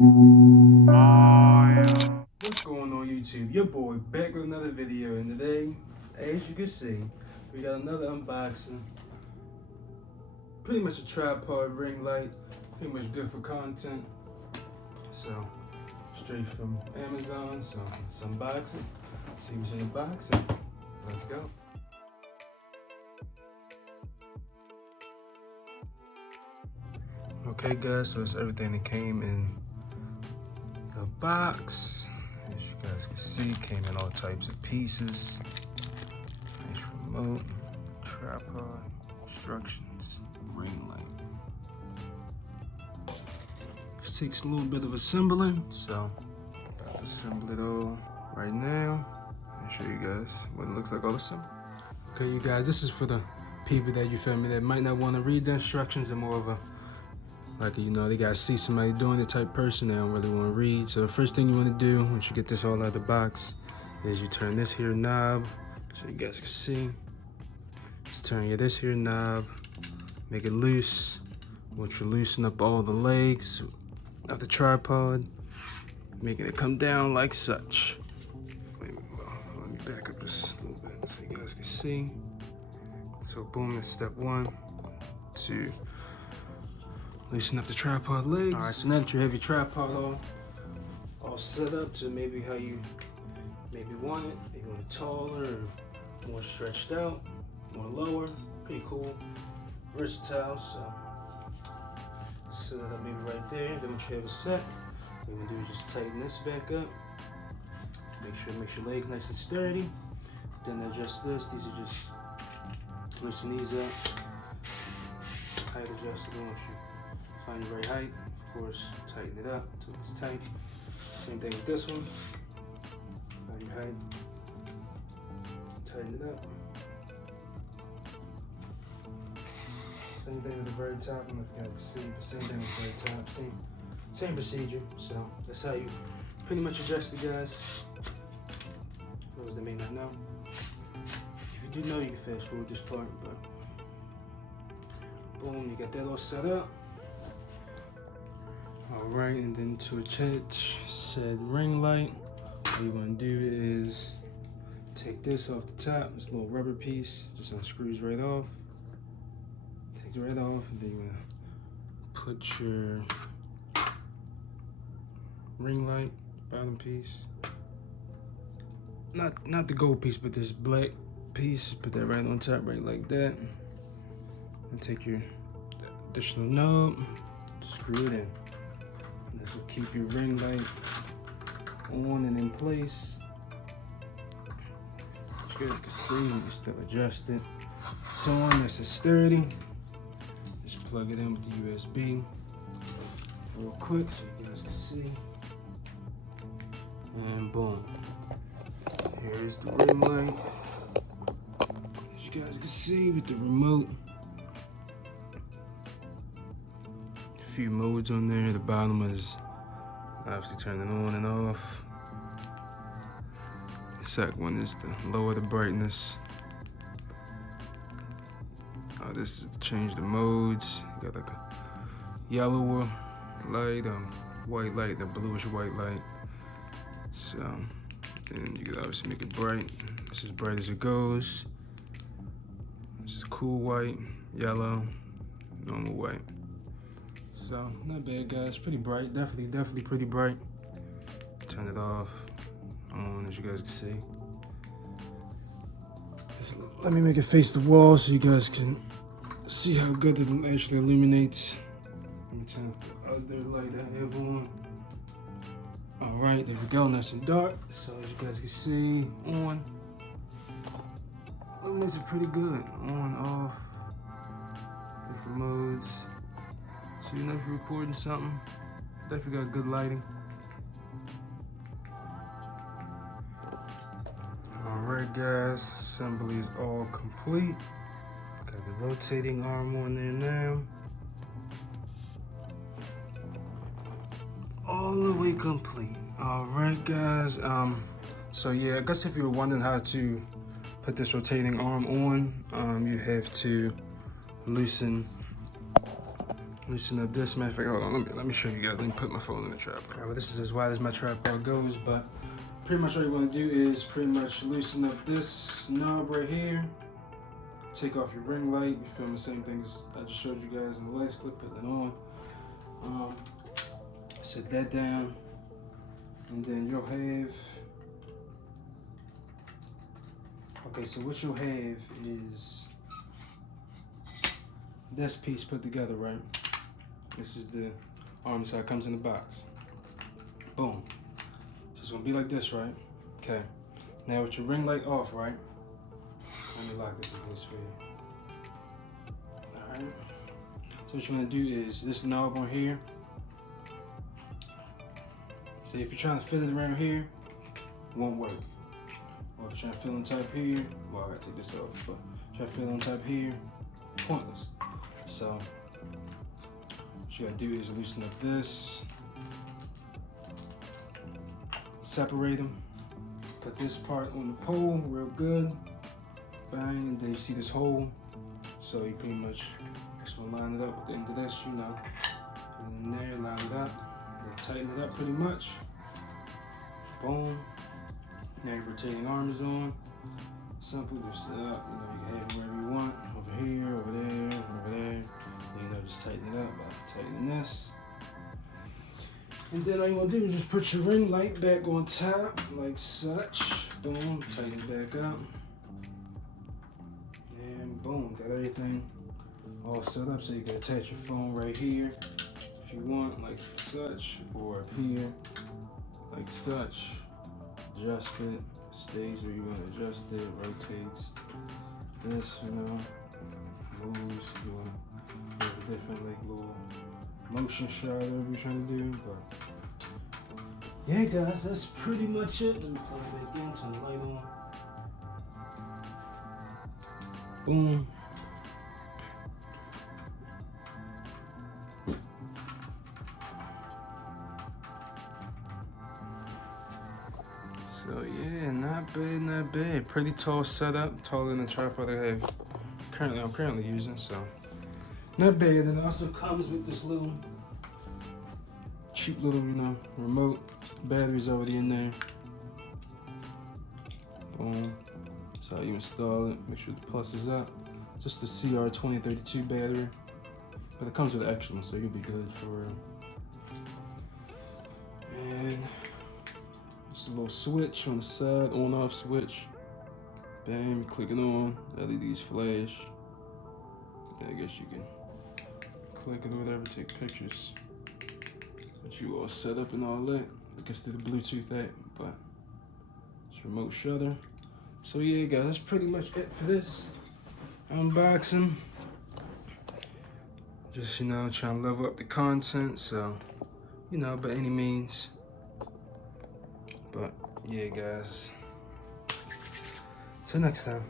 What's going on YouTube? Your boy back with another video, and today, as you can see, we got another unboxing. Pretty much a tripod ring light, pretty much good for content. So, straight from Amazon, so let's unbox it, see what's in the box, and let's go. Okay guys, so it's everything that came in the box. As you guys can see, came in all types of pieces. Nice remote, tripod, instructions, ring light. It takes a little bit of assembling, so about to assemble it all right now. I'll show you guys what it looks like all assembled. Okay, you guys, this is for the people that, you feel me, that might not want to read the instructions, and more of a, like, you know, they gotta see somebody doing it type person. They don't really want to read. So the first thing you want to do once you get this all out of the box is you turn this here knob, so you guys can see. Just turn this here knob, make it loose, which will loosen up all the legs of the tripod, making it come down like such. Let me back up this a little bit so you guys can see. So boom, that's step 1, 2. Loosen up the tripod legs. All right, so now that you have your tripod all set up to maybe how you maybe want it, maybe want it taller or more stretched out, more lower, pretty cool, versatile. So set it up maybe right there. Then once you have it set, what you're gonna do is just tighten this back up. Make sure it makes your legs nice and sturdy. Then adjust this. These are just loosen these up. Height adjustable once you find the right height. Of course, tighten it up until it's tight. Same thing with this one. Find your height. Tighten it up. Same thing with the very top. I don't know if you guys can see, but same thing with the very top. Same procedure. So that's how you pretty much adjust it, guys. For those that may not know. If you do know, you can fast forward this part, but boom, you got that all set up. All right, and then to attach said ring light, what you want to do is take this off the top, this little rubber piece, just unscrews right off. Take it right off, and then you want to put your ring light, bottom piece. Not the gold piece, but this black piece. Put that right on top, right like that. And take your additional knob, screw it in. And this will keep your ring light on and in place. As you guys can see, you can still adjust it. So on, nice and sturdy. Just plug it in with the USB real quick so you guys can see. And boom. Here's the ring light. As you guys can see with the remote. A few modes on there. The bottom is obviously turning on and off. The second one is to lower the brightness. This is to change the modes. You got like a yellow light, white light, the bluish white light. So then you can obviously make it bright. It's as bright as it goes. This is cool white, yellow, normal white. So not bad, guys. Pretty bright. Definitely pretty bright. Turn it off, on, as you guys can see. Just let me make it face the wall so you guys can see how good it actually illuminates. Let me turn the other light I have on. All right, there we go, nice and dark. So as you guys can see, on. Illuminates it pretty good. On, off, different modes. So you know if you're recording something, definitely got good lighting. All right, guys, assembly is all complete. Got the rotating arm on there now. All the way complete. All right, guys. So yeah, I guess if you were wondering how to put this rotating arm on, you have to loosen loosen up this. Matter of fact, hold on, let me show you guys. Let me put my phone in the tripod. All right, well, this is as wide as my tripod goes, but pretty much all you want to do is pretty much loosen up this knob right here. Take off your ring light. You feel me? Same thing as I just showed you guys in the last clip. Put it on. Set that down, and then you'll have. Okay, so what you'll have is this piece put together, right? This is the arm, so it comes in the box. Boom. So it's gonna be like this, right? Okay. Now with your ring light off, right? Let me lock this in place for you. Alright. So what you're gonna do is this knob on here. See, if you're trying to fit it around here, it won't work. Or if you're trying to fill on top here, well, I gotta take this off, but try to fill on top here, pointless. So what you gotta do is loosen up this, separate them, put this part on the pole real good, bang, and then you see this hole. So you pretty much just wanna line it up with the end of this, you know, put it in there, line it up, and tighten it up pretty much. Boom. Now your rotating arm is on. Simple, just set up. You know, you can have it wherever you want. Over here, over there, over there. You know, just tighten it up by tightening this. And then all you want to do is just put your ring light back on top, like such. Boom, tighten it back up. And boom, got everything all set up so you can attach your phone right here if you want, like such, or up here, like such. Adjust it, stays where you want to adjust it, rotates. This, you know, moves. You want to have a different, like, little motion shot, whatever you're trying to do. But yeah, guys, that's pretty much it. Let me plug it back in, turn the light on. Boom. So yeah, not bad, not bad. Pretty tall setup, taller than the tripod I'm currently using, so not bad. And it also comes with this little cheap little, you know, remote. Batteries already in there. Boom. So how you install it. Make sure the plus is up. Just the CR2032 battery, but it comes with an extra one, so you'll be good for real. And just a little switch on the side, on-off switch. Bam, you click it on, LEDs flash. I guess you can click it or whatever, take pictures. But you all set up and all that. I guess through the Bluetooth app, but it's remote shutter. So yeah, guys, that's pretty much it for this unboxing. Just, you know, trying to level up the content, so, you know, by any means. But yeah, guys, till next time.